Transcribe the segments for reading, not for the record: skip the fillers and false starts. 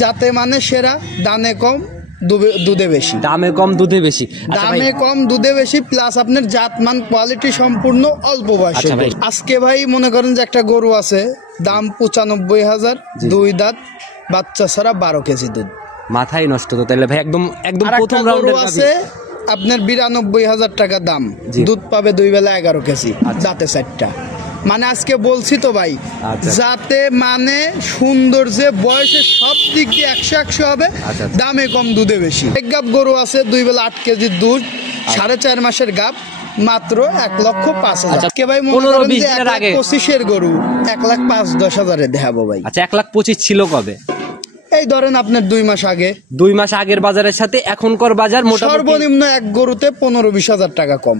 যাতে মানে সেরা, দামে কম দুধে বেশি। দামে কম দুধে বেশি, দামে কম দুধে বেশি, প্লাস আপনার জাতমান কোয়ালিটি সম্পূর্ণ, অল্প বয়সে। আজকে ভাই মনে করেন যে একটা গরু আছে, দাম 95,000, 2 দাঁত, বাচ্চা ছাড়া 12 কেজি দুধ। মাথায় নষ্ট তো তাহলে ভাই, একদম প্রথম রাউন্ডের আছে আপনার 92,000 টাকা দাম, দুধ পাবে 2 বেলা 11 কেজি, দাঁতে 4টা। মানে আজকে বলছি তো ভাই, যাতে মানে সৌন্দর্যে বয়সে সব দিক দিয়ে 100 হবে, দামে কম দুধে বেশি। এক গাব গরু আছে 2 বেলা 8 কেজির দুধ, 4.5 মাসের গাব, মাত্র 1,05,000। আজকে ভাই মনে করেন যে 1,25,000 গরু 1,05,000-10,000 দেখাবো ভাই। আচ্ছা, 1,25,000 ছিল কবে? এই ধরেন আপনার 2 মাস আগে। 2 মাস আগের বাজারের সাথে এখনকার বাজার মোটামুটি সর্বনিম্ন এক গরুতে 15-20,000 টাকা কম।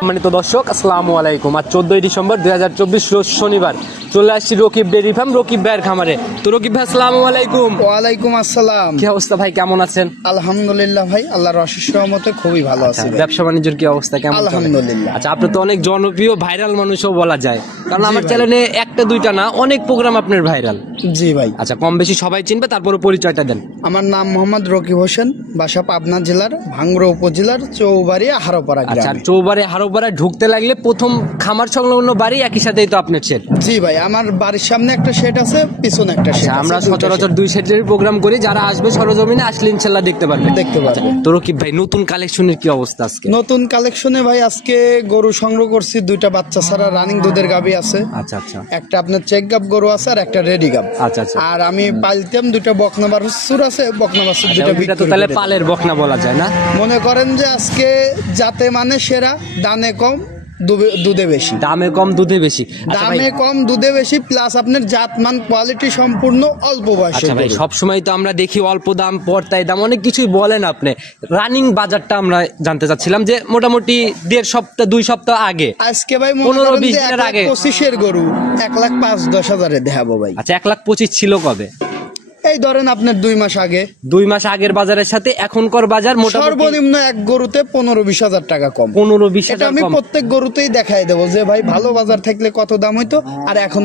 সম্মানিত দর্শক, আসসালামু আলাইকুম। আজ 14 ডিসেম্বর 2024 রোজ শনিবার চলে আসছি রকিব ডেইরি ফার্ম, রকিব ভাইয়ের খামারে। তো রকিব ভাই, আসসালামু আলাইকুম। ওয়ালাইকুম আসসালাম। কি অবস্থা ভাই, কেমন আছেন? আলহামদুলিল্লাহ ভাই, আল্লাহর অশেষ রহমতে খুবই ভালো আছি। ব্যবসা বাণিজ্যের কি অবস্থা, কেমন? আলহামদুলিল্লাহ। আচ্ছা, আপনি তো অনেক জনপ্রিয় ভাইরাল মানুষও বলা যায়, কারণ আমার চ্যানেলে একটা দুইটা না, অনেক প্রোগ্রাম আপনার ভাইরাল। জি ভাই। আচ্ছা, কম বেশি সবাই চিনবে, তারপরে পরিচয়টা দেন। আমার নাম মোহাম্মদ রকিব হোসেন, বাসা পাবনা জেলার ভাঙ্গুড়া উপজেলার চৌবাড়ি হারোপাড়া গ্রামে। আচ্ছা, চৌবাড়ি হারোপাড়া ঢুকতে লাগলে প্রথম খামার সংলগ্ন বাড়ি, একই সাথেই তো আপনার শেড? জি ভাই, আমার বাড়ির সামনে একটা শেড আছে, পিছনে একটা শেড আছে। আমরা সচরাচর 2 শেডের প্রোগ্রাম করি, যারা আসবে সরজমিনে আসলে ইনশাআল্লাহ দেখতে পারবে। তো রকিব ভাই, নতুন কালেকশনের কি অবস্থা আজকে? নতুন কালেকশনে ভাই আজকে গরু সংগ্রহ করছি, 2টা বাচ্চা ছাড়া রানিং দুধের গাবি আছে। আচ্ছা আচ্ছা। একটা আপনার চেক গাব গরু আছে আর একটা রেডি গাব। আচ্ছা আচ্ছা। আর আমি পালতাম 2টা বকনা বাছুর আছে, বকনা বাছুর 2টা বিক্রি তো তাহলে পালের বকনা বলা যায় না? মনে করেন যে আজকে যাতে মানে সেরা, দামে কম দুধে বেশি। দামে কম দুধে বেশি, দামে কম দুধে বেশি, প্লাস আপনার জাতমান কোয়ালিটি সম্পূর্ণ, অল্প বয়সে। আচ্ছা ভাই, সবসময় তো আমরা দেখি অল্প দাম, পর্তায় দাম, অনেক কিছুই বলেন আপনি। রানিং বাজারটা আমরা জানতে চাচ্ছিলাম, যে মোটামুটি 1.5 সপ্তাহ 2 সপ্তাহ আগে, আজকে ভাই 15-20 দিনের আগে 25,000 গরু 1,05,000-10,000 দেখাবো ভাই। আচ্ছা, 1,25,000 ছিল কবে? এই ধরেন আপনার 2 মাস আগে। 2 মাস আগের বাজারের সাথে এখনকার বাজার মোটামুটি সর্বনিম্ন এক গরুতে 15-20,000 টাকা কম। 15-20,000 আমি প্রত্যেক গরুতেই দেখাই দেবো যে ভাই ভালো বাজার থাকলে কত দাম হইতো, আর এখন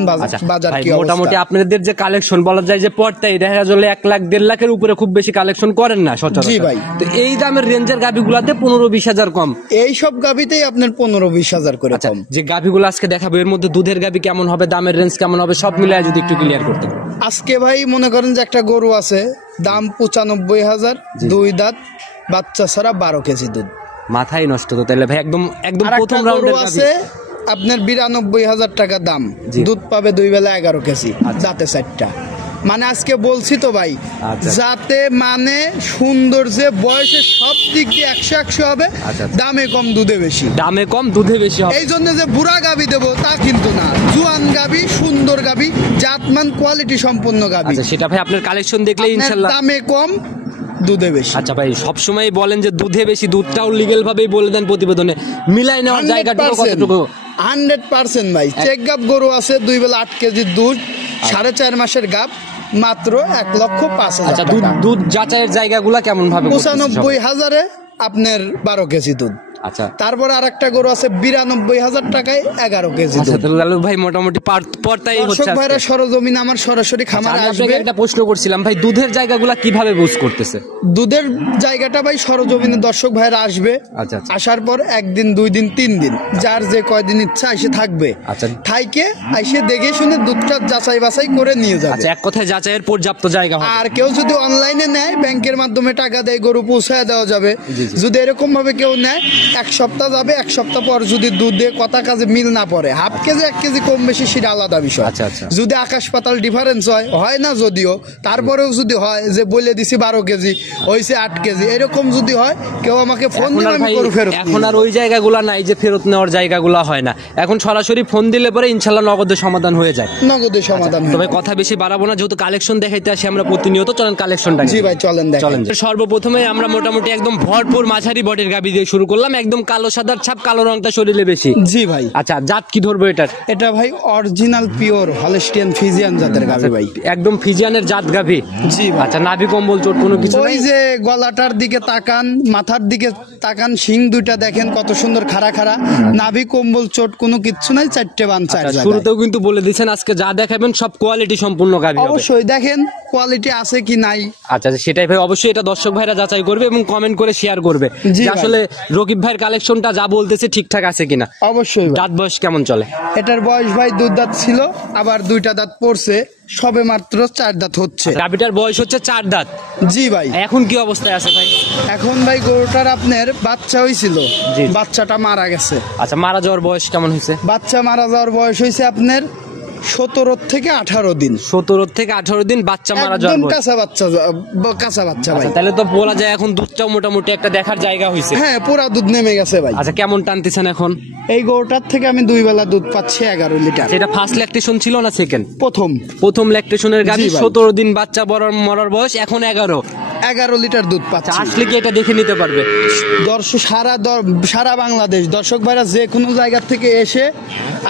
বাজার কি অবস্থা। মোটামুটি আপনাদের যে কালেকশন বলা যায় যে পর্তায় দেখা গেল 1 লাখ 1.5 লাখের উপরে খুব বেশি কালেকশন করেন না সচরাচর। জি ভাই। তো এই দামের রেঞ্জের গাভিগুলাতে 15-20,000 কম। এই সব গাভিতেই আপনার 15-20,000 করে কম। যে গাভিগুলো আজকে দেখাবো, এর মধ্যে দুধের গাভি কেমন হবে, দামের রেঞ্জ কেমন হবে, সব মিলায় যদি একটু ক্লিয়ার করতে। আজকে ভাই মনে করেন যে একটা গরু আছে, দাম 95,000, 2 দাঁত, বাচ্চা ছাড়া 12 কেজি দুধ। মাথায় নষ্ট তো তাহলে ভাই, একদম প্রথম রাউন্ডের আছে আপনার 92,000 টাকা দাম, দুধ পাবে 2 বেলা 11 কেজি, দাঁতে 4টা। মানে আজকে বলছি তো ভাই, যাতে মানে সৌন্দর্যে বয়সে সব দিক দিয়ে 100 হবে, দামে কম দুধে বেশি। দামে কম দুধে বেশি, এই জন্য যে বুড়া গাবি দেবো তা কিন্তু না, জুয়ান গাবি, সুন্দর গাবি, জাতমান কোয়ালিটি সম্পন্ন গাবি। সেটা ভাই আপনার কালেকশন দেখলে ইনশাআল্লাহ দামে কম দুধে বেশি। আচ্ছা ভাই, সবসময় বলেন যে দুধে বেশি, দুধটাও লিগেল ভাবেই বলে দেন প্রতিবেদনে, মিলাই নেওয়ার জায়গাটুকু কতটুকু? 100% ভাই। চেক গাব গরু আছে, 2 বেলা 8 কেজির দুধ, 4.5 মাসের গাব, মাত্র 1,05,000। আচ্ছা, দুধ যাচাইয়ের জায়গাগুলা কেমন ভাবে? 95,000-এ আপনার 12 কেজি দুধ। আচ্ছা, তারপর আরেকটা গরু আছে 92,000 টাকায় 11 কেজি দুধ। ভাই মোটামুটি পর্তাই হচ্ছে। দর্শক ভাইরা সরজমিনে আমার সরাসরি খামারে আসবে। একটা প্রশ্ন করছিলাম ভাই, দুধের জায়গাগুলা কিভাবে বুঝ করতেছে? দুধের জায়গাটা ভাই সরজমিনে দর্শক ভাইরা আসবে। আচ্ছা, আসার পর 1 দিন 2 দিন 3 দিন যার যে কয়দিন ইচ্ছা এসে থাকবে। আচ্ছা, থাইকে এসে দেখে শুনে দুধটা যাচাই বাছাই করে নিয়ে যাবে। আচ্ছা, এক কথায় যাচাইয়ের পর্যাপ্ত জায়গা হবে। আর কেউ যদি অনলাইনে নেয়, ব্যাংকের মাধ্যমে টাকা দেয়, গরু পৌঁছায় দেওয়া যাবে। যদি এরকম ভাবে কেউ নেয়, এক সপ্তাহ যাবে, এক সপ্তাহ পর যদি দুধে কথা কাজে মিল না পড়ে, হাফ কেজি 1 কেজি কম বেশি সেটা আলাদা বিষয়। আচ্ছা, আচ্ছা। যদি আকাশ পাতাল ডিফারেন্স হয় না যদিও, তারপরেও যদি হয় যে বলে দিছি 12 কেজি হয়েছে 8 কেজি, এরকম যদি হয় কেউ আমাকে ফোন এখন দিলে আর আমি ভাই, গরু ফেরত নিয়ে এখন আর যাবো। ওই জায়গাগুলো নাই যে ফেরত নেওয়ার জায়গাগুলো হয় না, এখন সরাসরি ফোন দিলে পরে ইনশাল্লাহ নগদের সমাধান হয়ে যায়। নগদের সমাধান হয়। তবে কথা বেশি বাড়াবো না, যেহেতু কালেকশন দেখাইতে আসি আমরা প্রতিনিয়ত, চলেন কালেকশনটা জি ভাই চলেন দেখেন। চলেন। সর্বপ্রথমে আমরা মোটামুটি একদম ভরপুর মাঝারি বডির গাবি দিয়ে শুরু করলাম, একদম কালো সাদার ছাপ, কালো রংটা শরীরে বেশি। জি ভাই। আচ্ছা, জাত কি ধরবো এটার? এটা ভাই অরিজিনাল পিওর হলস্টিয়ান ফিজিয়ান জাতের গাভী ভাই। একদম ফিজিয়ানের জাত গাভি। জি ভাই। আচ্ছা, নাভি কম্বল চোট কোনো কিছু ওই নাই? যে গলাটার দিকে তাকান, মাথার দিকে তাকান, শিং দুইটা দেখেন কত সুন্দর খাড়া খাড়া, নাভি কম্বল চোট কোনো কিচ্ছু নাই, 4টে বান 4 আচ্ছা, জায়গায়। শুরুতেও কিন্তু বলে দিচ্ছেন আজকে যা দেখাবেন সব কোয়ালিটি সম্পূর্ণ গাভি হবে। অবশ্যই দেখেন কোয়ালিটি আছে কি নাই। আচ্ছা, সেটাই ভাই, অবশ্যই এটা দর্শক ভাইরা যাচাই করবে এবং কমেন্ট করে শেয়ার করবে জি যে ভাই। আসলে রকিব ভাইয়ের কালেকশনটা যা বলতেছে ঠিকঠাক আছে কিনা। অবশ্যই ভাই। দাঁত বয়স কেমন চলে? এটার বয়স ভাই 2 দাঁত ছিল, আবার 2টা দাঁত পড়ছে, সবে মাত্র 4 দাঁত হচ্ছে। গাভিটার বয়স হচ্ছে 4 দাঁত। জি ভাই। এখন কি অবস্থায় আছে ভাই? এখন ভাই গরুটার আপনার বাচ্চা হয়েছিল, জি। বাচ্চাটা মারা গেছে। আচ্ছা, মারা যাওয়ার বয়স কেমন হয়েছে? বাচ্চা মারা যাওয়ার বয়স হয়েছে আপনার 17 থেকে 18 দিন। 17 থেকে 18 দিন বাচ্চা মারা যাওয়ার একদম বয়স। কাঁচা বাচ্চা, কাঁচা বাচ্চা ভাই। আচ্ছা, তাহলে তো বলা যায় এখন দুধটাও মোটামুটি একটা দেখার জায়গা হয়েছে। হ্যাঁ, পুরা দুধ নেমে গেছে ভাই। আচ্ছা, কেমন টানতেছেন এখন? এই গরুটার থেকে আমি 2 বেলা দুধ পাচ্ছি 11 লিটার। সেটা ফার্স্ট ল্যাকটেশন ছিল না সেকেন্ড? প্রথম ল্যাকটেশনের গাভি, জি ভাই। 17 দিন বাচ্চা মরার বয়স, এখন 11 লিটার দুধ পাচ্ছি। আসলে কি এটা দেখে নিতে পারবে? দর্শক সারা বাংলাদেশ দর্শক ভাইরা যে কোনো জায়গা থেকে এসে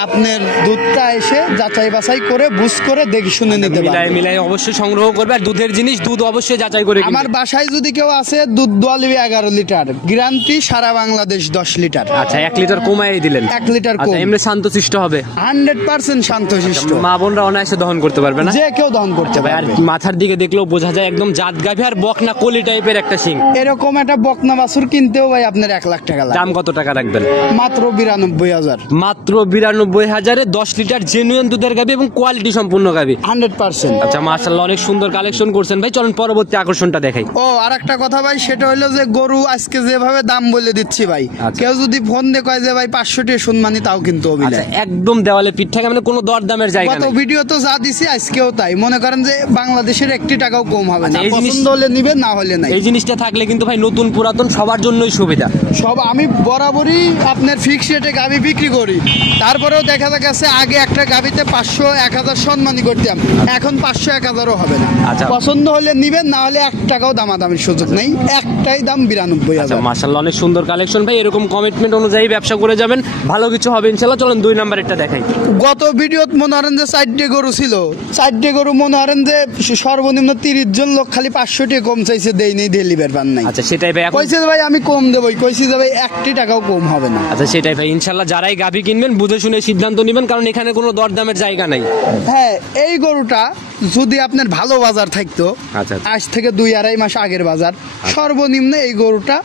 আপনার দুধটা এসে যাচাই বাছাই করে বুঝ করে দেখে শুনে নিতে পারবে। মিলাই অবশ্যই সংগ্রহ করবে, আর দুধের জিনিস দুধ অবশ্যই যাচাই করে কিনবে। আমার বাসায় যদি কেউ আসে দুধ দোয়া লিবে 11 লিটার, গ্যারান্টি সারা বাংলাদেশ 10 লিটার। আচ্ছা, 1 লিটার কমাই দিলেন। 1 লিটার আচ্ছা, কম। এমনি শান্তশিষ্ট হবে? 100% শান্তশিষ্ট। মা বোনরা অনায়াসে দহন করতে পারবে না? যে কেউ দহন করতে ভাই, আর পারবে। মাথার দিকে দেখলেও বোঝা যায় একদম জাত গাভি, আর বকনা কলি টাইপের একটা শিং। এরকম একটা বকনা বাছুর কিনতেও ভাই আপনার 1 লাখ টাকা লাগে। দাম কত টাকা রাখবেন? মাত্র 92,000। মাত্র 92,000-এ 10 লিটার জেনুইন দুধের গাভি এবং কোয়ালিটি সম্পূর্ণ গাভি। 100%। আচ্ছা, মাশাআল্লাহ, অনেক সুন্দর কালেকশন করছেন ভাই। চলুন পরবর্তী আকর্ষণটা দেখাই। ও আর একটা কথা ভাই, সেটা হলো যে গরু আজকে যেভাবে দাম বলে দিচ্ছি ভাই, আচ্ছা। কেউ যদি ফোন দিয়ে কয় যে ভাই 500 টাকা শুনমানি, তাও কিন্তু আচ্ছা, অভিনয়। একদম দেওয়ালে পিঠ থাকে, মানে কোনো দরদামের জায়গা গত নেই। ভিডিও তো যা দিছি আজকেও তাই, মনে করেন যে বাংলাদেশের 1 টাকাও কম হবে না। আচ্ছা, এই জিনিস- পছন্দ হলে নিবেন, না হলে নাই। এই জিনিসটা থাকলে কিন্তু ভাই নতুন পুরাতন সবার জন্যই সুবিধা। সব আমি বরাবরই আপনার ফিক্স রেটে গাবি বিক্রি করি, তারপরেও দেখা যাচ্ছে আগে একটা গাবিতে 500 1000 সম্মানী করতাম, এখন 500 1000ও হবে না। আচ্ছা। পছন্দ হলে নিবেন, না হলে 1 টাকাও দামাদামির সুযোগ নেই, একটাই দাম 92,000। মাশাআল্লাহ, অনেক সুন্দর কালেকশন ভাই। এরকম কমিটমেন্ট অনুযায়ী ব্যবসা করে যাবেন, ভালো কিছু হবে ইনশাআল্লাহ। চলুন 2 নাম্বারেরটা দেখাই। গত ভিডিওত মনে করেন যে 4টে গরু ছিল, 4টে গরু মনে করেন যে সর্বনিম্ন 30 জন লোক খালি 500 টাকা কম চাইছে, দেই নেই, ডেলিভার পান নাই। আচ্ছা, সেটাই ভাই। এখন কইছে যে ভাই আমি কম দেবই, কইছি যে ভাই 1 টাকাও কম হবে না। আচ্ছা, সেটাই ভাই, ইনশাআল্লাহ যারাই গাভি কিনবেন বুঝে শুনে সিদ্ধান্ত নেবেন, কারণ এখানে কোনো দরদামের জায়গা নাই। হ্যাঁ, এই গরুটা যদি আপনার ভালো বাজার থাকতো, আচ্ছা। আজ থেকে 2-2.5 মাস আগের বাজার, সর্বনিম্ন এই গরুটা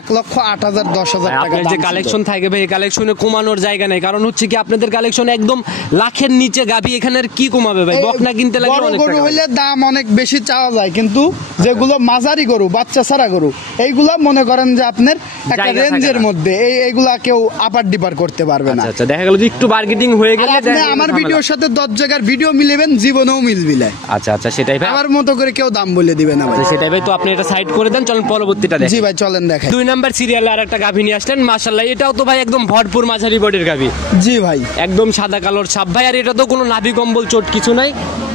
1,08,000 10,000 টাকা আপনার যে দাম ছিল। কালেকশন থাকে ভাই, এই কালেকশনে কমানোর জায়গা নেই, কারণ হচ্ছে কি আপনাদের কালেকশন একদম লাখের নিচে গাভি, এখানে আর কি কমাবে ভাই? এই বকনা কিনতে লাগে বড় অনেক গরু টাকা। হইলে দাম অনেক বেশি চাওয়া যায়, কিন্তু যেগুলো মাঝারি গরু, বাচ্চা ছাড়া গরু, এইগুলা মনে করেন যে আপনার একটা জায়গা থাকে রেঞ্জের না। মধ্যে এইগুলা কেউ আপার ডিপার করতে পারবে না। আচ্ছা, আচ্ছা, দেখা গেল যে একটু বার্গেটিং হয়ে আর গেলে আপনি দেখা গেল আমার ঝামেলা। ভিডিওর সাথে 10 জায়গার ভিডিও মিলেবেন, জীবনেও মিলবিলে। আচ্ছা, আচ্ছা, সেটাই ভাই। আমার মতো করে কেউ দাম বলে দিবে না ভাই। আচ্ছা, সেটাই ভাই, তো আপনি এটা সাইড করে দেন, চলুন পরবর্তীটা দেখেন। জি ভাই চলেন দেখেন। 2 নাম্বার সিরিয়ালে আর একটা গাভি নিয়ে আসলেন, মাশাআল্লাহ, এটাও তো ভাই একদম ভরপুর মাঝারি বডির গাভি, জি ভাই। একদম সাদা কালোর ছাপ ভাই। আর এটা তো কোনো নাভি কম্বল চোট কিছু নাই।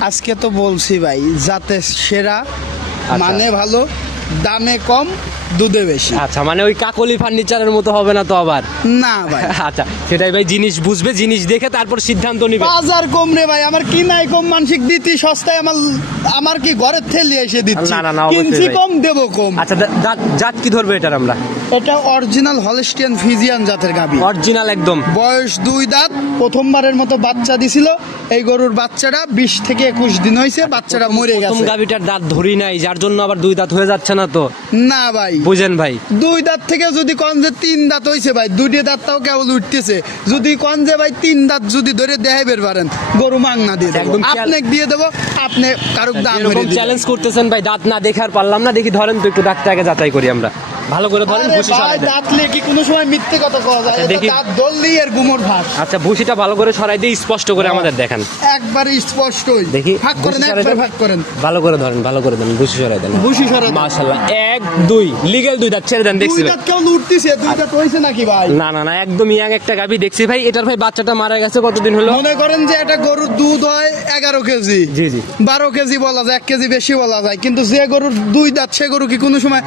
আজকে তো বলছি ভাই, যাতে সেরা, আচ্ছা। মানে ভালো, দামে কম, দুধে বেশি। আচ্ছা, মানে ওই কাকলি ফার্নিচারের মতো হবে না তো আবার? না ভাই, আচ্ছা, সেটাই ভাই, জিনিস বুঝবে, জিনিস দেখে তারপর সিদ্ধান্ত নিবে। বাজার কম রে ভাই, আমার কি নাই কম, মানসিক দিতি সস্তায়, আমার কি ঘরের থেলি এসে দিচ্ছি, না, না, না, অবশ্যই কিনছি ভাই। কম দেবো কম। আচ্ছা, জাত কি ধরবে এটার আমরা? এটা অরিজিনাল হলস্টিয়ান ফিজিয়ান জাতের গাভী, অরিজিনাল একদম। বয়স 2 দাঁত, প্রথমবারের মতো বাচ্চা দিছিল। এই গরুর বাচ্চাটা 20 থেকে 21 দিন হয়েছে, বাচ্চাটা মরে প্রথম গেছে। গাভিটার দাঁত ধরি নাই, যার জন্য আবার 2 দাঁত হয়ে যাচ্ছে না তো? না ভাই, বুঝেন ভাই, 2 দাঁত থেকে যদি কন যে 3 দাঁত হয়েছে ভাই, 2টি দাঁতটাও কেবল উঠতেছে। যদি কন যে ভাই 3 দাঁত যদি ধরে দেখাইবের পারেন, গরু মাংনা দিয়ে দেবো, একদম আপনাকে দিয়ে দেবো, আপনি কারুক দাম এরকম চ্যালেঞ্জ করতেছেন ভাই, দাঁত না দেখার পারলাম না, দেখি ধরেন তো একটু ডাক্তারকে যাচাই করি আমরা। ভালো করে ধরেন, আরে ভুসি ভাই, সরাই দেন। দাঁতলে কি কোনো সময় মিথ্যে কথা কওয়া যায়? আচ্ছা, এটা দেখি। দাঁত ধরলেই এর গুমর ভাস। আচ্ছা, ভুসিটা ভালো করে সরাই দিয়ে স্পষ্ট করে আমাদের দেখান। একবারে স্পষ্টই। দেখি, ভাগ করেন, ভুসি সরাই একবার দেন। ভাগ করেন। ভালো করে ধরেন, ভালো করে দেন, ভুসি সরাই দেন। ভুসি সরাই দেন। মাশাআল্লাহ, 1 2 লিগ্যাল 2 দাঁত ছেড়ে দেন, দেখছি দুই ভাই। দাঁত কেউ লুটতিছে, দুই দাঁত হইছে নাকি ভাই? না না না, একদম ইয়াং একটা গাভী দেখছি ভাই। এটার ভাই বাচ্চাটা মারা গেছে কতদিন হলো? মনে করেন যে একটা গরুর দুধ হয় 11 কেজি, জি জি। 12 কেজি বলা যায়, 1 কেজি বেশি বলা যায়, কিন্তু যে গরুর দুই দাঁত সে গরু কি কোনো সময়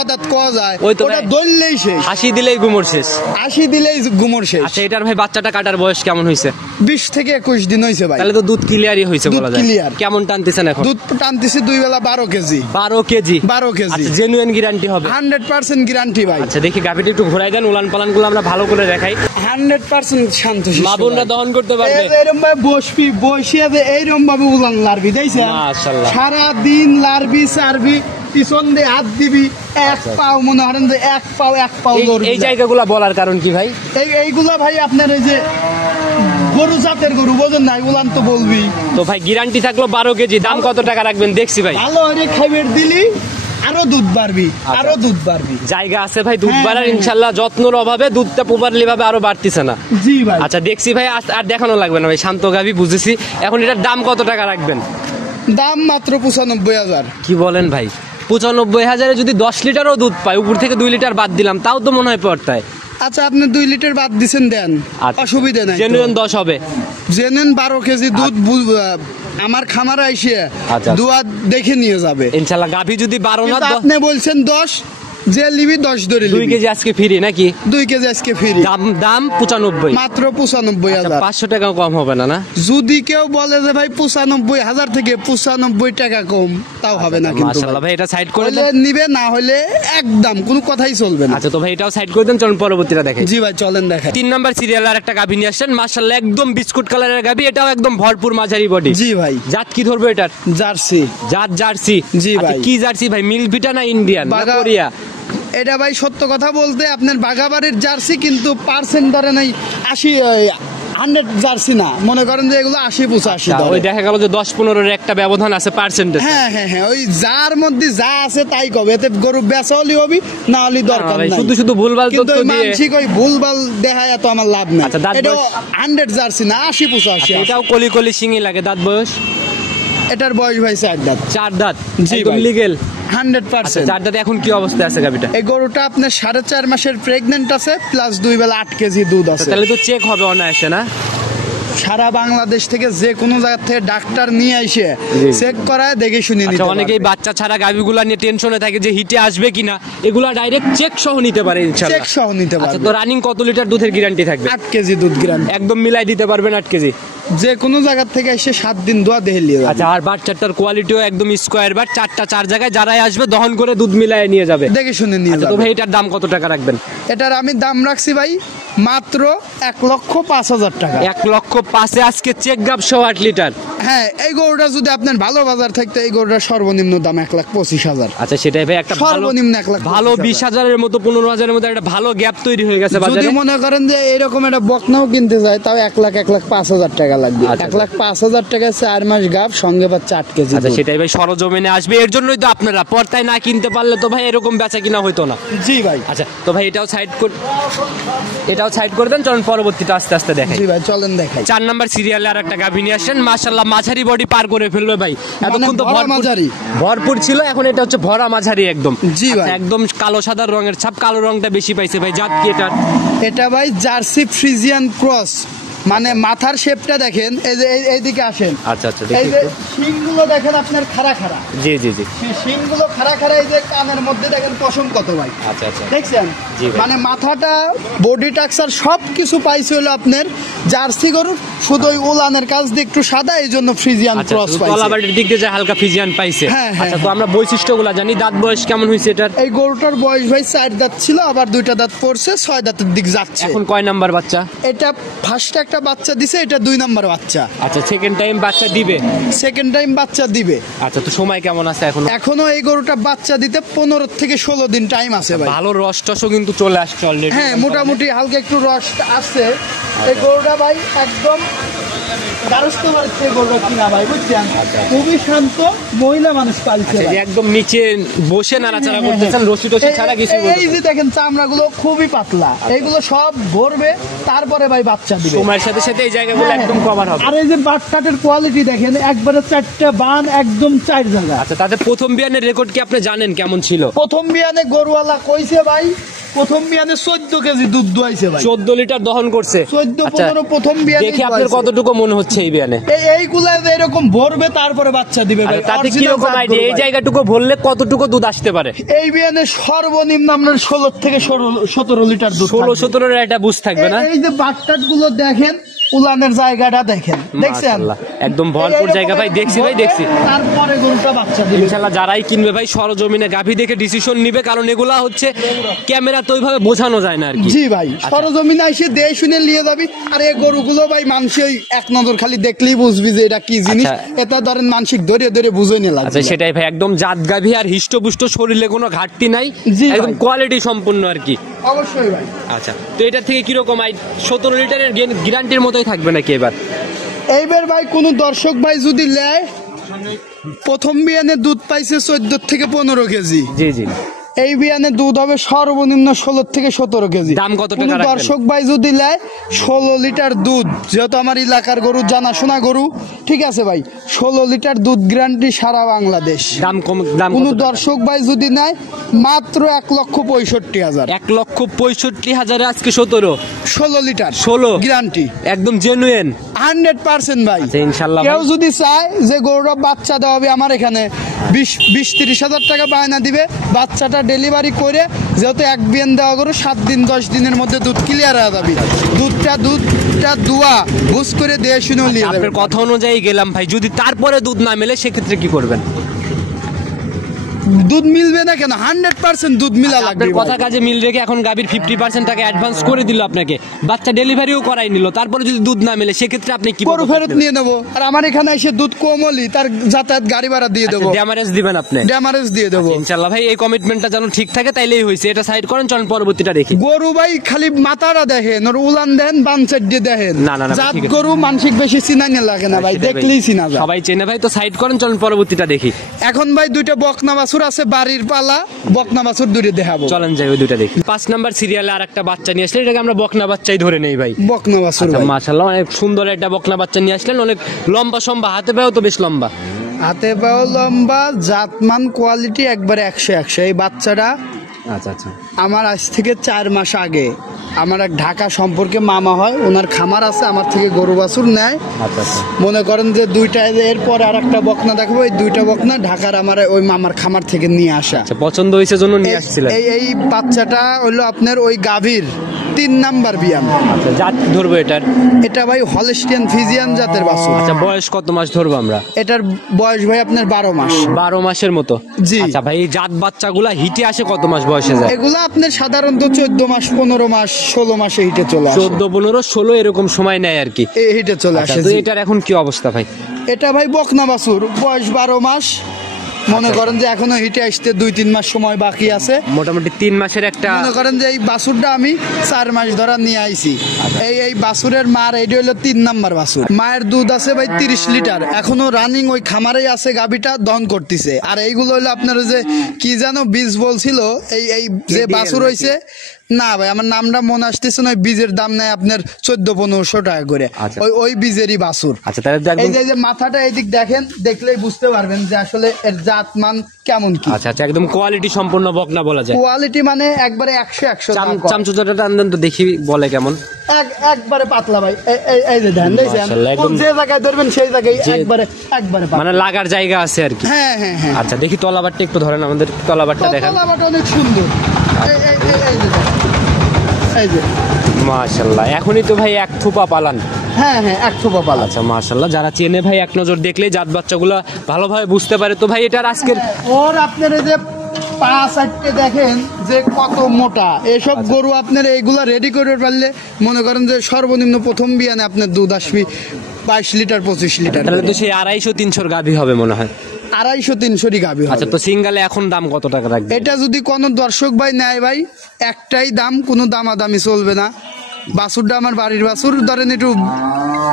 অদাঁত কোয়া যায়? ওই তো ওটা ভাই। দললেই শেষ, হাসি দিলেই গুমর শেষ। 80 দিলেই গুমর শেষ। আচ্ছা, এটার ভাই বাচ্চাটা কাটার বয়স কেমন হয়েছে? 20 থেকে 21 দিন হয়েছে ভাই। তাহলে তো দুধ ক্লিয়ারই হয়েছে দুধ বলা যায়। clear। কেমন টানতেছেন এখন? দুধ টানতেছি দুই বেলা 12 কেজি। 12 কেজি। 12 কেজি আচ্ছা, জেনুইন গ্যারান্টি হবে? 100% গ্যারান্টি ভাই। আচ্ছা, দেখি গাভীটা একটু ঘোরাই দেন, উলান পালান গুলো আমরা ভালো করে দেখাই। 100% শান্ত শিষ্ট মা বোনরা ভাই। দহন করতে পারবে। এইরকম ভাবে বসবি, বসিয়ে এইরকম ভাবে উলান লারবি, দেখছেন? মাশাআল্লাহ। সারা দিন লারবি সারবি, পিছন দিয়ে হাত দিবি, এক পাও মনে করেন যে এক পাও লড়বি। এই জায়গাগুলো বলার কারণ কি ভাই? এইগুলা ভাই আপনার এই যে গরু জাতের গরু, বোঝেন না? উলান তো বলবি। তো ভাই গ্যারান্টি থাকলো 12 কেজি। দাম কত টাকা রাখবেন দেখছি ভাই? ভালো হয়ে খাইবের দিলি আরো দুধ বাড়বি, আরো দুধ বাড়বি। জায়গা আছে ভাই দুধ হ্যাঁ, বাড়ার, হ্যাঁ। ইনশাল্লাহ। যত্নর অভাবে দুধটা প্রপারলি ভাবে আরো বাড়তিছে না। জি ভাই। আচ্ছা, দেখছি ভাই, আর দেখানো লাগবে না ভাই, শান্ত গাভী বুঝেছি। এখন এটার দাম কত টাকা রাখবেন? দাম মাত্র 95,000। কি বলেন ভাই? 95,000-এ যদি 10 লিটারও দুধ পায়, উপর থেকে 2 লিটার বাদ দিলাম, তাও তো মনে হয় পড়তায়। আচ্ছা, আপনি 2 লিটার বাদ দিছেন, দেন, অসুবিধা নাই। জেনুইন 10 হবে। জেনেন 12 কেজি দুধ আমার খামারে আইসে আচ্ছা। দুয়া দেখে নিয়ে যাবে। ইনশাল্লাহ গাভী যদি 12 না কিন্তু আপনি বলছেন 10, যে লিবি 10 ধরে 2 লিবি। কেজি আজকে ফ্রি নাকি? 2 কেজি আজকে ফ্রি। দাম 95। মাত্র 95,000। 500 টাকাও কম হবে না? না, যদি কেউ বলে যে ভাই 95,000 থেকে 95 টাকা কম, তাও হবে না কিন্তু মাশাআল্লাহ ভাই, এটা সাইড করে হলে দেন। নিবে, না হলে একদম কোনো কথাই চলবে না। আচ্ছা, তো ভাই এটাও সাইড করে দেন, চলুন পরবর্তীটা দেখেন। জি ভাই, চলেন দেখাই। 3 নাম্বার সিরিয়াল আর একটা গাভী নিয়ে আসছেন, মাশাআল্লাহ একদম বিস্কুট কালারের গাভী। এটাও একদম ভরপুর মাঝারি বডি। জি ভাই, জাত কি ধরবে এটার? জার্সি। জাত জার্সি। জি আচ্ছা, ভাই। কি জার্সি ভাই? মিল্কভিটা না ইন্ডিয়ান না বাগা- কোরিয়া? এটা ভাই সত্য কথা বলতে আপনার বাগাবাড়ির জার্সি, কিন্তু পার্সেন্ট ধরেন এই 80 100 জার্সি না, মনে করেন যে এগুলো 80-85 ওই ধরে। দেখা গেল যে 10-15-এর একটা ব্যবধান আছে পার্সেন্টেজ। হ্যাঁ হ্যাঁ হ্যাঁ, ওই যার মধ্যে যা আছে তাই কবে, এতে গরু বেচা হলি হবি, না হলি দরকার নাই। শুধু শুধু ভুলভাল কিন্তু তথ্য ওই দিয়ে। মানসিক ওই ভুলভাল দেখায় তো আমার লাভ নাই। আচ্ছা, দাঁত এটা বয়স? 100 জার্সি না, 80-85। এটাও কলি কলি শিঙি লাগে। দাঁত বয়স? এটার বয়স ভাই 4 দাঁত। 4 দাঁত। জি একদম ভাই। লিগেল। 100%। 4 দাঁতে এখন কি অবস্থায় আছে গাভীটা? এই গরুটা আপনার 4.5 মাসের প্রেগনেন্ট আছে, প্লাস 2 বেলা 8 কেজি দুধ আছে। তাহলে তো চেক হবে অনায়াসে না? সারা বাংলাদেশ থেকে যে কোনো জায়গা থেকে ডাক্তার নিয়ে আইসে জি। চেক করায় দেখে শুনে নিতে আচ্ছা, পারবে। অনেকেই বাচ্চা ছাড়া গাভীগুলা নিয়ে টেনশনে থাকে যে হিটে আসবে কিনা, এগুলা ডাইরেক্ট চেক সহ নিতে পারে ইনশাআল্লাহ। চেক সহ নিতে আচ্ছা, পারবে। তো রানিং কত লিটার দুধের গ্যারান্টি থাকবে? 8 কেজি দুধ গ্রাম। একদম মিলাই দিতে পারবেন 8 কেজি? যে কোনো জায়গা থেকে এসে 7 দিন দোয়া দেখে নিয়ে যাবে। আচ্ছা, আর বাচ্চাটার কোয়ালিটিও একদম স্কোয়ার বার, 4টা 4 জায়গায় যারাই আসবে দহন করে দুধ মিলাই নিয়ে যাবে। দেখে শুনে নিয়ে আচ্ছা, তো যাবে। ভাই এটার দাম কত টাকা রাখবেন? এটার আমি দাম রাখছি ভাই মাত্র 1,05,000 টাকা। 1,05,000 আজকে চেক গাব 8 লিটার। হ্যাঁ, এই গরুটা যদি আপনার ভালো বাজার থাকতো, এই গরুটার সর্বনিম্ন দাম 1,25,000। আচ্ছা, সেটাই ভাই, একটা ভালো সর্বনিম্ন 1,25,000 ভালো 20,000-এর মতো 15,000-এর মধ্যে একটা ভালো গ্যাপ তৈরি হয়ে গেছে যদি বাজারে। মনে করেন যে এরকম একটা বকনাও কিনতে যায়, তাও 1,05,000 টাকা লাগবে। আচ্ছা, 1,05,000 টাকায় 4 মাস গাব, সঙ্গে বা 4 কেজি আচ্ছা, দুধ। সেটাই ভাই, সরজমিনে আসবে। এর জন্যই তো আপনারা পর্তায় না কিনতে পারলে তো ভাই এরকম বেচা কিনা হইতো না। জি ভাই। আচ্ছা, তো ভাই এটাও সাইড করে দেন, চলুন পরবর্তীটা আস্তে আস্তে দেখাই। জি ভাই, চলেন দেখাই। 4 নাম্বার সিরিয়ালে আর একটা গাভী নিয়ে আসেন, মাশাআল্লাহ মাঝারি বডি পার করে ফেলবে ভাই। এতক্ষণ তো ভরা মাঝারি। ভরপুর ছিল, এখন এটা হচ্ছে ভরা মাঝারি একদম। জি ভাই। আচ্ছা, একদম কালো সাদা রঙের ছাপ, কালো রংটা বেশি পাইছে ভাই। জাত কি এটার? এটা ভাই জার্সি ফ্রিজিয়ান ক্রস, মানে মাথার শেপটা দেখেন, এই যে এইদিকে আসেন। আচ্ছা আচ্ছা, এই দেখি যে একটু। শিংগুলো দেখেন আপনার খাড়া খাড়া, জি জি জি। শিংগুলো খাড়া খাড়া, এই যে কানের মধ্যে দেখেন পশম কত ভাই, আচ্ছা আচ্ছা, দেখছেন? জি ভাই। মানে মাথাটা, বডি টাক্সার সব কিছু পাইছে হলো আপনার জার্সি গরুর, শুধু ওই উলানের কাজ দিয়ে একটু সাদা, এই জন্য ফ্রিজিয়ান আচ্ছা, ক্রস শুধু পাইছে। তলাবাড়ির দিক দিয়ে যে হালকা ফিজিয়ান পাইছে। হ্যাঁ, হ্যাঁ, আচ্ছা, তো আমরা বৈশিষ্ট্যগুলো জানি। দাঁত বয়স কেমন হয়েছে এটার? এই গরুটার বয়স ভাই 4 দাঁত ছিল, আবার 2টা দাঁত পড়ছে, 6 দাঁতের দিক যাচ্ছে। এখন কয় নাম্বার বাচ্চা? এটা ফার্স্ট একটা বাচ্চা দিছে, এটা 2 নাম্বার বাচ্চা। আচ্ছা, সেকেন্ড টাইম বাচ্চা দিবে? সেকেন্ড টাইম বাচ্চা দিবে। আচ্ছা, তো সময় কেমন আছে এখনো? এখনো এই গরুটা বাচ্চা দিতে 15 থেকে 16 দিন টাইম আছে ভাই। ভালো রস টসও কিন্তু চলে আসছে অলরেডি। হ্যাঁ, মোটামুটি হালকা একটু রস আছে। এই গরুটা ভাই একদম গারস্থ বাড়ির থেকে গরুটা কিনা ভাই, বুঝছেন? খুবই শান্ত মহিলা মানুষ পালছে ভাই। একদম নিচে বসে নাড়াচাড়া করতেছেন, রশি টসি ছাড়া কিছু এই যে দেখেন চামড়াগুলো খুবই পাতলা, এইগুলো সব ভরবে তারপরে ভাই বাচ্চা দিবে। সময়ের সাথে সাথে এই জায়গাগুলো একদম কভার হবে। আর এই যে বাটকাটের কোয়ালিটি দেখেন, একবারে 4টা বান একদম 4 জায়গা। আচ্ছা, তাতে প্রথম বিয়ানের রেকর্ড কি আপনি জানেন কেমন ছিল? প্রথম বিয়ানে গরুওয়ালা কইছে ভাই, প্রথম বিয়ানে 14 কেজি দুধ দোয়াইছে ভাই। 14 লিটার দহন করছে। 14-15 প্রথম বিয়ানে। দেখি আপনার কতটুকু মনে হচ্ছে এই বিয়ানে? এইগুলা যে এরকম ভরবে তারপরে বাচ্চা দিবে ভাই। তাতে কি রকম আইডিয়া, এই জায়গাটুকু ভরলে কতটুকু দুধ আসতে পারে? এই বিয়ানে সর্বনিম্ন আপনার 16 থেকে 17 লিটার দুধ। 16-17 একটা বুঝ থাকবে না? এই যে বাটটাট গুলো দেখেন, উলানের জায়গাটা দেখেন, দেখছেন? মাশাআল্লাহ, একদম ভরপুর জায়গা ভাই। দেখছি ভাই, দেখছি। তারপরে গরুটা বাচ্চা দিবে ইনশাআল্লাহ। যারাই কিনবে ভাই সরজমিনে গাভী দেখে ডিসিশন নিবে, কারণ এগুলা হচ্ছে ক্যামেরা তো ওইভাবে বোঝানো যায় না আর কি। জি ভাই, সরজমিনে এসে দিয়ে শুনে নিয়ে যাবি। আর এই গরুগুলো ভাই মানুষই এক নজর খালি দেখলেই বুঝবি যে এটা কি জিনিস। এটা ধরেন মানসিক ধরে ধরে বুঝে নিয়ে লাগবে। আচ্ছা, সেটাই ভাই। একদম জাত গাভী আর হিষ্টপুষ্ট, শরীরে কোনো ঘাটতি নাই, একদম কোয়ালিটি সম্পূর্ণ আর কি। অবশ্যই ভাই। আচ্ছা, তো এটা থেকে কিরকম 17 লিটারের গ্যারান্টির মতোই থাকবে নাকি এবার? এইবার ভাই কোন দর্শক ভাই যদি নেয়, প্রথম বিয়ানে দুধ পাইছে 14 থেকে 15 কেজি। জি জি। এই বিয়ানে দুধ হবে সর্বনিম্ন 16 থেকে 17 কেজি। দাম কত টাকা কোন রাখবেন? দর্শক ভাই যদি নেয় 16 লিটার দুধ, যেহেতু আমার এলাকার গরু, জানাশোনা গরু, ঠিক আছে ভাই, 16 লিটার দুধ গ্যারান্টি সারা বাংলাদেশ। দাম কম। দাম কোন কত টাকা? দর্শক ভাই যদি নেয় মাত্র 1,65,000। 1,65,000 আজকে 16 লিটার 16 গ্যারান্টি, একদম জেনুইন 100% ভাই। আচ্ছা, ইনশাআল্লাহ। কেউ যদি চায় যে গরুটা বাচ্চা দেওয়া হবে আমার এখানে, 20-30 হাজার টাকা বায়না দিবে, বাচ্চাটা ডেলিভারি করে, যেহেতু এক বিয়ান দেওয়া গরু 7 দিন 10 দিনের মধ্যে দুধ ক্লিয়ার হয়ে যাবে। দুধটা দুয়া বুঝ করে দিয়ে শুনে নিয়ে যাবে। আপনার কথা অনুযায়ী গেলাম ভাই, যদি তারপরে দুধ না মেলে সেক্ষেত্রে কি করবেন? দুধ মিলবে না কেন? 100% দুধ মিলা লাগবে। আপনার কথা কাজে মিল রেখে এখন গাভীর 50% টাকা অ্যাডভান্স করে দিল আপনাকে, বাচ্চা ডেলিভারিও করাই নিল, তারপরে যদি দুধ না মেলে সেক্ষেত্রে আপনি কি গরু ফেরত নিয়ে নেবো। আর আমার এখানে এসে দুধ কম হলি তার যাতায়াত গাড়ি ভাড়া দিয়ে দেবো, ড্যামারেজ দিবেন আপনি? ড্যামারেজ দিয়ে দেবো ইনশাআল্লাহ ভাই। এই কমিটমেন্টটা যেন ঠিক থাকে, তাইলেই হয়েছে। এটা সাইড করেন, চলুন পরবর্তীটা দেখি। গরু ভাই খালি মাথাটা দেখেন, ওর উলান দেন, বানচার দিয়ে দেখেন। না, না, না, জাত ঠিক আছে। গরু মানসিক বেশি চিনাইনে লাগে না ভাই, সেটাই ভাই, দেখলেই চিনা যায়। সবাই চেনে ভাই। তো সাইড করেন, চলুন পরবর্তীটা দেখি। এখন ভাই দুইটা বকনা বাছুর আছে, বাড়ির পালা বকনা বাছুর দূরে দেখাবো। চলেন যাই ওই দুইটা দেখি। 5 নাম্বার সিরিয়ালে আর একটা বাচ্চা নিয়ে আসলেন, এটাকে আমরা বকনা বাচ্চাই ধরে নেই ভাই। বকনা বাছুর ভাই। মাশাআল্লাহ, অনেক সুন্দর একটা বকনা বাচ্চা নিয়ে আসলেন, অনেক লম্বা সম্বা, হাতে পায়েও তো বেশ লম্বা। হাতে পাও লম্বা, জাতমান কোয়ালিটি একবারে 100-100। এই বাচ্চাটা আচ্ছা আচ্ছা। আমার আজ থেকে 4 মাস আগে আমার এক ঢাকা সম্পর্কে মামা হয়, ওনার খামার আছে, আমার থেকে গরু বাছুর নেয়। আচ্ছা আচ্ছা। মনে করেন যে দুইটা, এরপর আর একটা বকনা দেখবো, এই দুইটা বকনা ঢাকার আমার ওই মামার খামার থেকে নিয়ে আসা। আচ্ছা, পছন্দ হয়েছে জন্য নিয়ে আসছিলেন? এই বাচ্চাটা হলো আপনার ওই গাভীর 3 নাম্বার বিয়ান। আচ্ছা, জাত ধরবো এটার? এটা ভাই হলস্টিয়ান ফিজিয়ান জাতের বাছুর। আচ্ছা, বয়স কত মাস ধরবো আমরা? এটার বয়স ভাই আপনার 12 মাস। 12 মাসের মতো? জি। আচ্ছা ভাই, এই জাত বাচ্চাগুলা হিটে আসে কত মাস বয়সে যায়? এগুলো আপনার সাধারণত 14 মাস, 15 মাস, 16 মাসে হিটে চলে আসে। 14, 15, 16 এরকম সময় নেয় আর কি। এই হিটে চলে আচ্ছা, আসে। তো জি। এটার এখন কি অবস্থা ভাই? এটা ভাই বকনা বাছুর, বয়স 12 মাস। মনে করেন যে এখনো হিটে আসতে 2-3 মাস সময় বাকি আছে। মোটামুটি 3 মাসের একটা। মনে করেন যে এই বাছুরটা আমি 4 মাস ধরা নিয়ে আইছি। এই বাছুরের মার এইটা হলো 3 নাম্বার বাছুর। মায়ের দুধ আছে ভাই 30 লিটার, এখনো রানিং ওই খামারেই আছে, গাভীটা দহন করতেছে। আর এইগুলো হলো আপনার যে কি জানো বীজ বলছিল, এই যে বাছুর হইছে না ভাই, আমার নামটা মনে আসতেছে না, ওই বীজের দাম নেয় আপনার 1400-1500 টাকা করে। আচ্ছা। ওই বীজেরই বাছুর। আচ্ছা, তাহলে তো এই একদম। যে মাথাটা এইদিক দেখেন, দেখলেই বুঝতে পারবেন যে আসলে এর জাত মান কেমন কি। আচ্ছা আচ্ছা, একদম কোয়ালিটি সম্পূর্ণ বকনা বলা যায়। কোয়ালিটি মানে একবারে 100-100। চামচুচাটা টানদেন তো দেখি, বলে কেমন? একবারে পাতলা ভাই। এই যে ধান দেখছেন, মাশাআল্লাহ, একদম। যে জায়গায় ধরবেন সেই জায়গায় একবারে পাতলা। মানে লাগার জায়গা আছে আর কি। হ্যাঁ হ্যাঁ হ্যাঁ। আচ্ছা, দেখি তলাবারটা একটু ধরেন, আমাদের তলাবারটা দেখান। তলাবারটা অনেক সুন্দর। এই যে এই যে মাশাআল্লাহ, এখনই তো ভাই এক থোপা পালান। হ্যাঁ হ্যাঁ, 1 থোপা পালা। আচ্ছা, মাশাআল্লাহ, যারা চেনে ভাই এক নজর দেখলেই জাত বাচ্চাগুলো ভালোভাবে বুঝতে পারে। তো ভাই এটার আজকের ওর আপনার এই যে পা সাইডে দেখেন যে কত মোটা। এসব গরু আপনার এইগুলা রেডি করে পারলে মনে করেন যে সর্বনিম্ন প্রথম বিয়ানে আপনার দুধ আসবে 22 লিটার 25 লিটার। তাহলে তো সেই 250-300 গাভী হবে মনে হয়। 250-300 গাভী হবে। আচ্ছা, তো সিঙ্গালে এখন দাম কত টাকা রাখবে? এটা যদি কোনো দর্শক ভাই নেয় ভাই, একটাই দাম, কোনো দামাদামি চলবে না। বাছুরটা আমার বাড়ির বাছুর, ধরেন একটু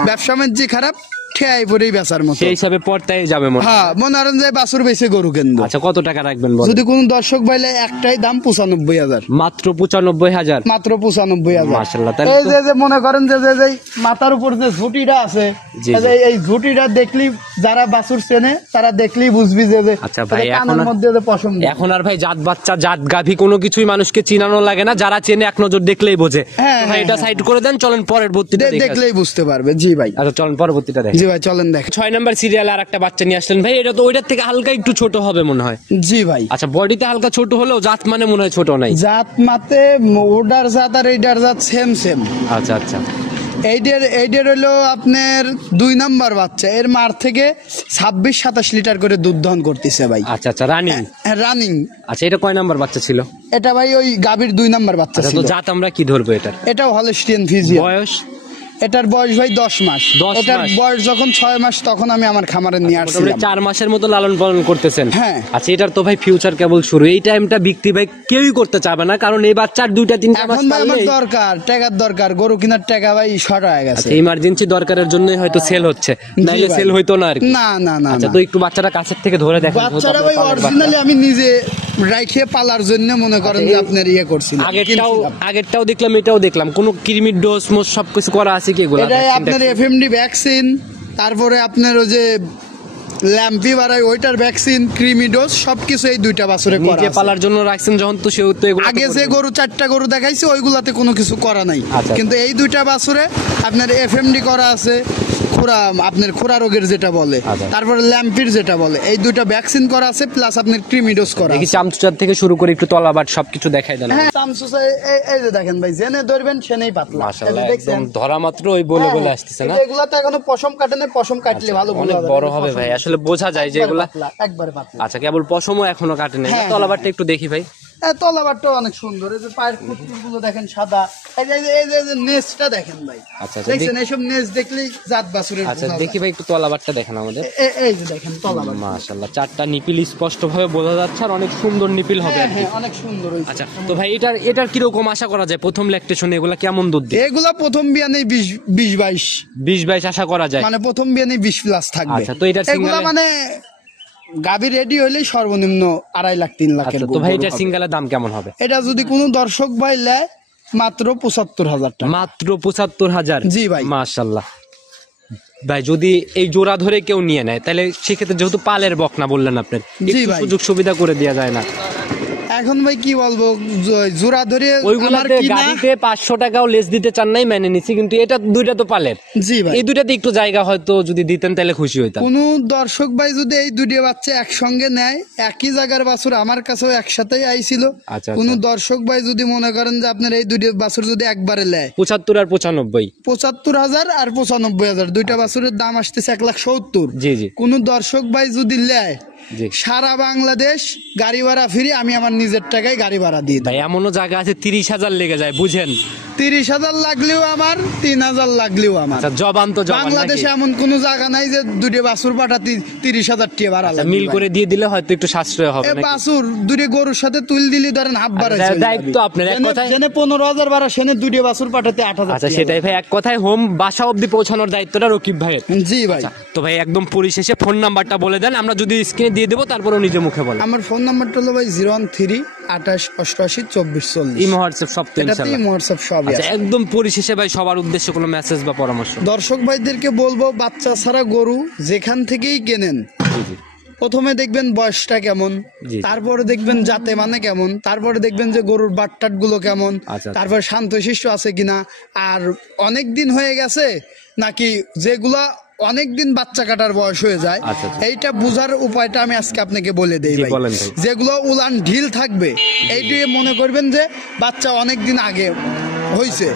ব্যবসা বাণিজ্য খারাপ, ঠেয়াই পরেই বেচার মতো। সেই হিসাবে পর্তায় যাবে মনে হয়। হ্যাঁ, মনে করেন যে বাছুর বেচে গরু কিনবো। আচ্ছা, কত টাকা রাখবেন বলেন? যদি কোন দর্শক বাইলে একটাই দাম 95,000, মাত্র 95,000, মাত্র 95,000। মাশাআল্লাহ। তাহলে এই যে মনে করেন যে যে মাথার উপর যে ঝুটিটা আছে, জি, জি। এই ঝুটিটা দেখলি যারা বাছুর চেনে তারা দেখলেই বুঝবি যে আচ্ছা ভাই, কানের মধ্যে যে পশম। এখন আর ভাই জাত বাচ্চা জাত গাভী কোনো কিছুই মানুষকে চিনানো লাগে না, যারা চেনে এক নজর দেখলেই বোঝে। হ্যাঁ, ভাই এটা সাইড করে দেন, চলেন পরবর্তীটা দেখি। দেখলেই বুঝতে পারবে। জি ভাই। আচ্ছা চলেন পরবর্তীটা দেখি। জি ভাই, চলেন দেখ। 6 নাম্বার সিরিয়ালে আর একটা বাচ্চা নিয়ে আসলেন ভাই, এটা তো ওইটার থেকে হালকা একটু ছোট হবে মনে হয়। জি ভাই। আচ্ছা, বডিতে হালকা ছোট হলেও জাত মানে মনে হয় ছোট নাই। জাত মাতে ওটার জাত আর এইটার জাত সেম সেম। আচ্ছা আচ্ছা। এইটার হলো আপনার 2 নাম্বার বাচ্চা, এর মার থেকে 26-27 লিটার করে দুধ দহন করতেছে ভাই। আচ্ছা আচ্ছা, রানিং। রানিং। আচ্ছা, এটা কয় নাম্বার বাচ্চা ছিল? এটা ভাই ওই গাভীর 2 নাম্বার বাচ্চা আচ্ছা, ছিল। তো জাত আমরা কি ধরবো এটা? এটাও হলস্টিয়ান ফ্রিজিয়ান। বয়স? এটার বয়স ভাই 10 মাস। 10 এটার মাস? বয়স যখন 6 মাস তখন আমি আমার খামারে নিয়ে আসছিলাম। 4 মাসের মতো লালন পালন করতেছেন। হ্যাঁ। আচ্ছা, এটার তো ভাই ফিউচার কেবল শুরু, এই টাইমটা বিক্রি ভাই কেউই করতে চাবে না, কারণ এই বাচ্চার 2-3 মাস এখন ভাই আমার দরকার টাকার দরকার, গরু কেনার টাকা ভাই শর্ট হয়ে গেছে। ইমার্জেন্সি দরকারের জন্যই হয়তো সেল হচ্ছে, নাইলে ভাই। সেল হইতো না আর কি। না না না আচ্ছা, না। তো একটু বাচ্চাটা কাছের থেকে ধরে দেখেন। বাচ্চারা ভাই অরিজিনালি আমি নিজে রাইখে পালার জন্য মনে করেন যে আপনার ইয়ে করছিলাম। আগেরটাও দেখলাম, এটাও দেখলাম, কোন কৃমির ডোজ মোজ সবকিছু করা আছে কি এগুলো? এটা আপনার এফএমডি ভ্যাকসিন, তারপরে আপনার ওই যে ল্যাম্পি বাড়াই ওইটার ভ্যাকসিন, ক্রিমি ডোজ সবকিছু এই 2টা বাছুরে করা নিজে আছে। পালার জন্য রাখছেন যখন, তো সেও তো এগুলো আগে যে গরু 4টা গরু দেখাইছি ওইগুলাতে কোনো কিছু করা নাই। আচ্ছা। কিন্তু এই 2টা বাছুরে আপনার এফএমডি করা আছে, আপনার খোরা রোগের যেটা বলে, আচ্ছা। তারপরে ল্যাম্পির যেটা বলে, এই 2টা ভ্যাকসিন করা আছে, প্লাস আপনার ক্রিমি ডোজ করা দেখি আছে। চামচুচার থেকে শুরু করে একটু তলাবাট সবকিছু দেখাই দেন। হ্যাঁ, চামচুসা এই যে দেখেন ভাই, জেনে ধরবেন সেনেই পাতলা। মাশাআল্লাহ, এই যে দেখছেন? একদম ধরা মাত্র ওই বলে বলে আসতেছে না? এগুলা তো এখনো পশম কাটে না, পশম কাটলে ভালো অনেক বড় হবে ভাই, আসলে বোঝা যায় যে এগুলা। একবারে পাতলা। আচ্ছা, কেবল পশমও এখনো কাটে নাই, হ্যাঁ, তলাবারটা একটু দেখি ভাই। তলাবারটা অনেক সুন্দর, এই যে পায়ের কুকুরগুলো দেখেন সাদা, এই যে নেজটা দেখেন ভাই। আচ্ছা, দেখছেন এইসব নেজ দেখলেই জাত বাছুরের আচ্ছা বোঝা দেখি যায়। ভাই, একটু তলাবারটা দেখেন আমাদের। এই যে দেখেন তলাবার। মাশাআল্লাহ, 4টা নিপিল স্পষ্ট ভাবে বোঝা যাচ্ছে, আর অনেক সুন্দর নিপিল হবে আর কি। হ্যাঁ, অনেক সুন্দর হয়েছে। আচ্ছা, তো ভাই এটার কিরকম আশা করা যায় প্রথম ল্যাকটেশনে? এগুলা কেমন দুধ দেয়? এগুলা প্রথম বিয়ানে 20-22 20-22 আশা করা যায়, মানে প্রথম বিয়ানে 20 প্লাস থাকবে। আচ্ছা, তো এটার এগুলা সিঙ্গেলে? মানে গাভী রেডি হইলেই সর্বনিম্ন 2.5 লাখ 3 লাখের। আচ্ছা, তো ভাই এটার সিঙ্গেলের দাম কেমন হবে? এটা যদি কোনো দর্শক ভাই নেয় মাত্র 75,000 টাকা। মাত্র 75,000? জি ভাই। মাশাআল্লাহ ভাই, যদি এই জোড়া ধরে কেউ নিয়ে নেয় তাহলে সেক্ষেত্রে যেহেতু পালের বকনা বললেন আপনার, জি একটু ভাই। সুযোগ সুবিধা করে দেওয়া যায় না? এখন ভাই কি বলবো, জোড়া ধরে আমার ওইগুলাতে কিনা। গাড়িতে 500 টাকাও লেস দিতে চান নাই, মেনে নিছি, কিন্তু এটা 2টা তো পালের। জি ভাই। এই 2টাতে একটু জায়গা হয়তো যদি দিতেন তাহলে খুশি হইতাম। কোন দর্শক ভাই যদি এই 2টা বাচ্চা একসঙ্গে নেয়, একই জায়গার বাছুর আমার কাছেও একসাথেই আইছিল, আচ্ছা, কোন আচ্ছা। দর্শক ভাই যদি মনে করেন যে আপনার এই 2টা বাছুর যদি একবারে নেয়, 75 আর 95? 75,000 আর 95,000, 2টা বাছুরের দাম আসতেছে 1,70,000। জি জি কোন দর্শক ভাই যদি নেয়, জি। সারা বাংলাদেশ গাড়ি ভাড়া ফ্রি, আমি আমার নিজের টাকায় গাড়ি ভাড়া দিয়ে দিই। ভাই এমনও জায়গা আছে 30,000 লেগে যায়, বুঝেন? 30,000 লাগলেও আমার, 3,000 লাগলেও আমার। আচ্ছা, জবান তো জবান বাংলাদেশে নাকি? এমন কোন জায়গা নাই যে 2টা বাছুর পাঠা 30,000 টাকা ভাড়া আচ্ছা, লাগবে মিল ভাই। করে দিয়ে দিলে হয়তো একটু সাশ্রয় হবে এ নাকি? বাছুর 2টা গরুর সাথে তুল দিলি ধরেন হাফ ভাড়া আচ্ছা, চলে যাবে। দায়িত্ব আপনার, এক কথায়। জেনে 15,000 ভাড়া, সেনে 2টা বাছুর পাঠাতে 8,000 আচ্ছা, টাকা সেটাই ভাই, এক কথায় হোম বাসা অবধি পৌঁছানোর দায়িত্বটা রকিব ভাইয়ের। জি ভাই। আচ্ছা, তো ভাই একদম পরিশেষে ফোন নাম্বারটা বলে দেন, আমরা যদি স্ক্রিনে দিয়ে দেবো, তারপরও নিজে মুখে বলেন। আমার ফোন নাম্বারটা হলো ভাই 013 28 88 24 40। ইমো হোয়াটসঅ্যাপ সব তো এটাতেই ইনশাআল্লাহ। হোয়াটসঅ্যাপ সবই আচ্ছা, আছে। একদম পরিশেষে ভাই সবার উদ্দেশ্যে কোনো মেসেজ বা পরামর্শ? দর্শক ভাইদেরকে বলবো, বাচ্চা ছাড়া গরু যেখান থেকেই কেনেন, জি জি প্রথমে দেখবেন বয়সটা কেমন, জি। তারপরে দেখবেন জাতে মানে কেমন, তারপরে দেখবেন যে গরুর বাটটাট গুলো কেমন, আচ্ছা। তারপরে শান্তশিষ্ট আছে কিনা, আর অনেক দিন হয়ে গেছে নাকি, যেগুলা অনেকদিন বাচ্চা কাটার বয়স হয়ে যায়, আচ্ছা, আচ্ছা। এইটা বুঝার উপায়টা আমি আজকে আপনাকে বলে দেই জি, ভাই। বলেন ভাই। যেগুলো উলান ঢিল থাকবে, এইটিকে মনে করবেন যে বাচ্চা অনেকদিন আগে হইছে,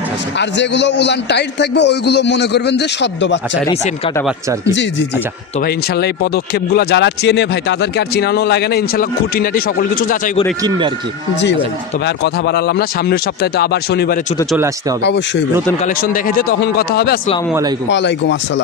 আর যেগুলো উলান টাইট থাকবে ওইগুলো মনে করবেন যে সদ্য বাচ্চা আচ্ছা, কাটা। রিসেন্ট কাটা বাচ্চা আর কি। জি, জি, জি। আচ্ছা, তো ভাই ইনশাল্লাহ এই পদক্ষেপগুলো যারা চেনে ভাই তাদেরকে আর চিনানো লাগে না, ইনশাল্লাহ খুঁটিনাটি সকল কিছু যাচাই করে কিনবে আর কি। জি ভাই। তো ভাই আর কথা বাড়ালাম না, সামনের সপ্তাহে তো আবার শনিবারে ছুটে চলে আসতে হবে। অবশ্যই ভাই। নতুন কালেকশন দেখে যে তখন কথা হবে। আসসালামু আলাইকুম। ওয়ালাইকুম আসসালাম।